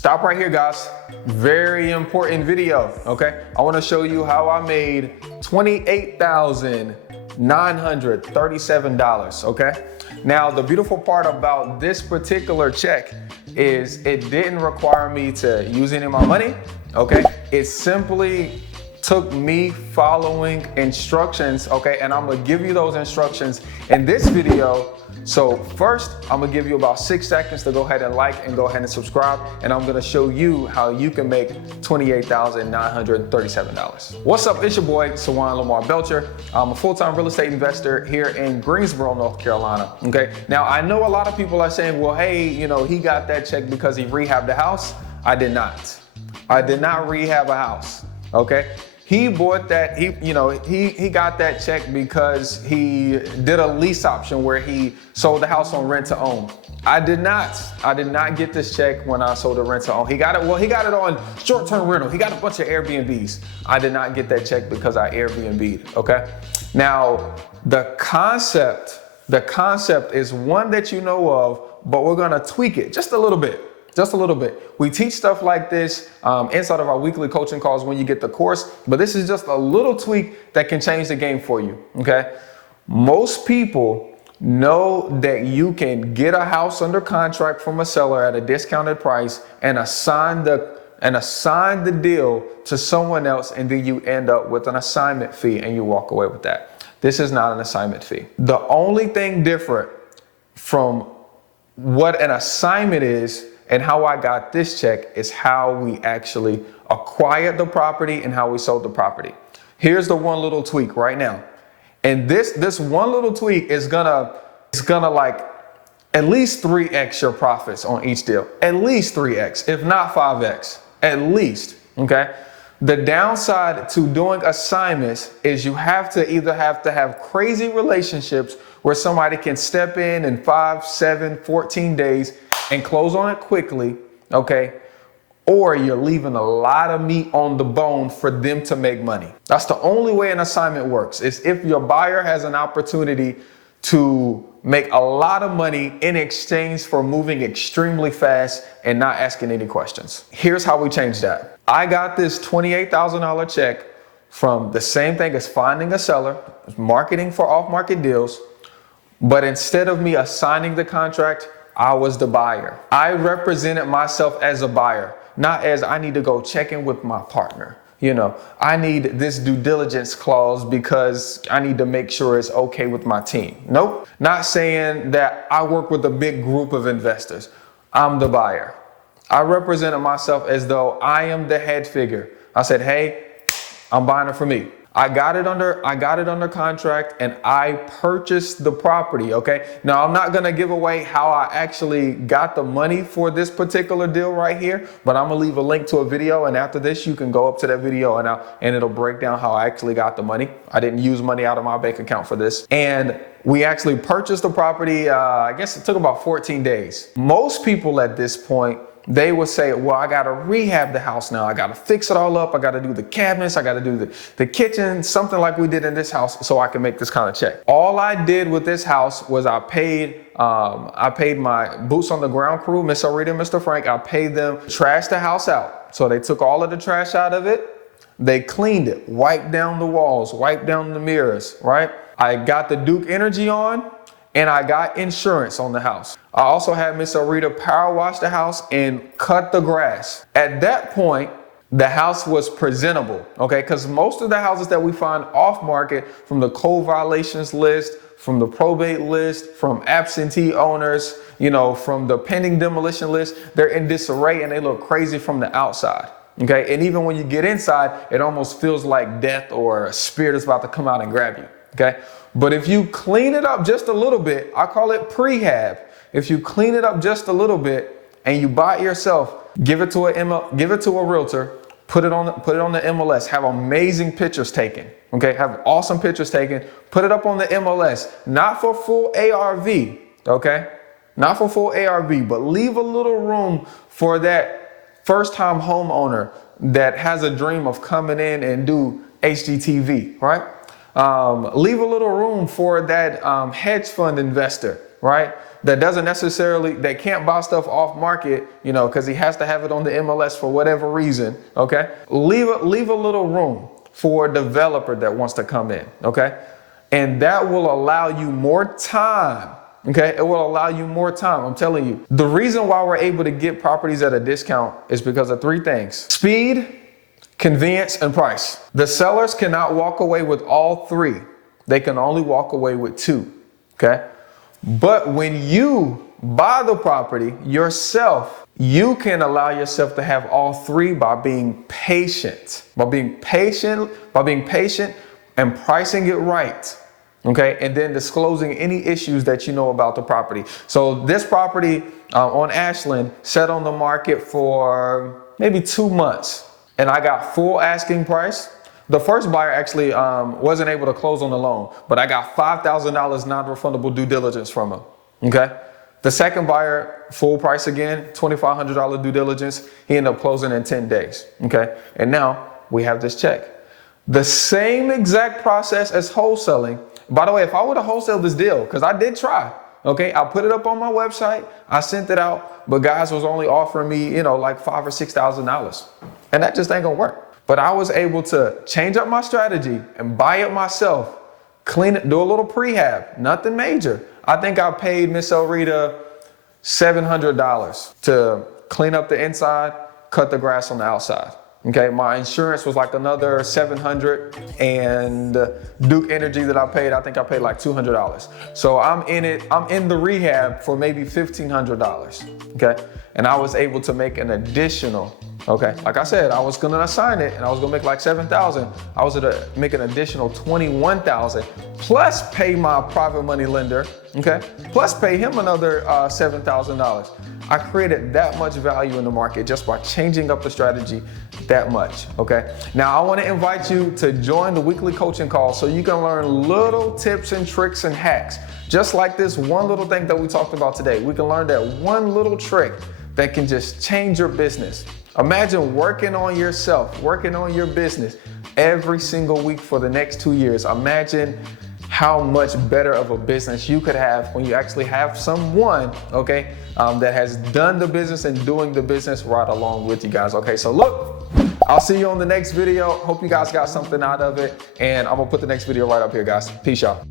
Stop right here, guys. Very important video, okay? I wanna show you how I made $28,937, okay? Now, the beautiful part about this particular check is it didn't require me to use any of my money, okay? It simply took me following instructions, okay? And I'm gonna give you those instructions in this video. So first, I'm gonna give you about 6 seconds to go ahead and like and go ahead and subscribe. And I'm gonna show you how you can make $28,937. What's up, it's your boy, Sawan Lamar Belcher. I'm a full-time real estate investor here in Greensboro, North Carolina, okay? Now, I know a lot of people are saying, well, hey, you know, he got that check because he rehabbed the house. I did not. I did not rehab a house, okay? He bought that, he got that check because he did a lease option where he sold the house on rent to own. I did not get this check when I sold the rent to own. He got it on short-term rental. He got a bunch of Airbnbs. I did not get that check because I Airbnb'd, okay? Now, the concept is one that you know of, but we're gonna tweak it just a little bit. Just a little bit. We teach stuff like this inside of our weekly coaching calls when you get the course, but this is just a little tweak that can change the game for you, okay? Most people know that you can get a house under contract from a seller at a discounted price and assign the deal to someone else, and then you end up with an assignment fee and you walk away with that. This is not an assignment fee. The only thing different from what an assignment is and how I got this check is how we actually acquired the property and how we sold the property. Here's the one little tweak right now. And this one little tweak is gonna like at least 3x your profits on each deal. At least 3x, if not 5x, at least, okay? The downside to doing assignments is you have to have crazy relationships where somebody can step in 5, 7, 14 days and close on it quickly, okay? Or you're leaving a lot of meat on the bone for them to make money. That's the only way an assignment works, is if your buyer has an opportunity to make a lot of money in exchange for moving extremely fast and not asking any questions. Here's how we change that. I got this $28,000 check from the same thing as finding a seller, marketing for off-market deals, but instead of me assigning the contract, I was the buyer. I represented myself as a buyer, not as I need to go check in with my partner. You know, I need this due diligence clause because I need to make sure it's okay with my team. Nope, not saying that I work with a big group of investors. I'm the buyer. I represented myself as though I am the head figure. I said, hey, I'm buying it for me. I got it under contract and I purchased the property, okay? Now, I'm not gonna give away how I actually got the money for this particular deal right here, but I'm gonna leave a link to a video, and after this, you can go up to that video and it'll break down how I actually got the money. I didn't use money out of my bank account for this. And we actually purchased the property, I guess it took about 14 days. Most people at this point, they would say, well, I got to rehab the house now. I got to fix it all up. I got to do the cabinets. I got to do the kitchen, something like we did in this house so I can make this kind of check. All I did with this house was I paid my boots on the ground crew, Miss Arita and Mr. Frank. I paid them to trash the house out. So they took all of the trash out of it. They cleaned it, wiped down the walls, wiped down the mirrors, right? I got the Duke Energy on, and I got insurance on the house. I also had Miss Arita power wash the house and cut the grass. At that point, the house was presentable, okay? Because most of the houses that we find off market, from the code violations list, from the probate list, from absentee owners, you know, from the pending demolition list, they're in disarray and they look crazy from the outside, okay? And even when you get inside, it almost feels like death or a spirit is about to come out and grab you, okay? But if you clean it up just a little bit, I call it prehab. If you clean it up just a little bit and you buy it yourself, give it to a realtor, put it on the MLS, have amazing pictures taken, okay? Have awesome pictures taken, put it up on the MLS, not for full ARV, okay? Not for full ARV, but leave a little room for that first-time homeowner that has a dream of coming in and do HGTV, right? Leave a little room for that hedge fund investor, right? that can't buy stuff off market, you know, because he has to have it on the MLS for whatever reason, okay? Leave a little room for a developer that wants to come in, okay? And that will allow you more time. Okay, it will allow you more time. I'm telling you, the reason why we're able to get properties at a discount is because of 3 things: speed, convenience, and price. The sellers cannot walk away with all 3. They can only walk away with 2. Okay, but when you buy the property yourself, you can allow yourself to have all 3 by being patient, and pricing it right. Okay, and then disclosing any issues that you know about the property. So this property on Ashland sat on the market for maybe 2 months, and I got full asking price. The first buyer actually wasn't able to close on the loan, but I got $5,000 non-refundable due diligence from him. Okay, the second buyer, full price again, $2,500 due diligence. He ended up closing in 10 days. Okay, and now we have this check. The same exact process as wholesaling. By the way, if I would have wholesaled this deal, because I did try, okay, I put it up on my website, I sent it out, but guys was only offering me, you know, like $5,000 or $6,000, and that just ain't gonna work. But I was able to change up my strategy and buy it myself, clean it, do a little prehab, nothing major. I think I paid Miss Elrita $700 to clean up the inside, cut the grass on the outside. Okay, my insurance was like another $700, and Duke Energy that I paid, I think I paid like $200. So I'm in the rehab for maybe $1,500. Okay, and I was able to make an additional, okay, like I said, I was gonna assign it and I was gonna make like $7,000. I was gonna make an additional $21,000 plus pay my private money lender, okay, plus pay him another $7,000. I created that much value in the market just by changing up the strategy that much, okay? Now, I wanna invite you to join the weekly coaching call so you can learn little tips and tricks and hacks. Just like this one little thing that we talked about today. We can learn that one little trick that can just change your business. Imagine working on yourself, working on your business every single week for the next 2 years. Imagine how much better of a business you could have when you actually have someone, okay, that has done the business and doing the business right along with you guys, okay? So look, I'll see you on the next video. Hope you guys got something out of it, and I'm gonna put the next video right up here, guys. Peace, y'all.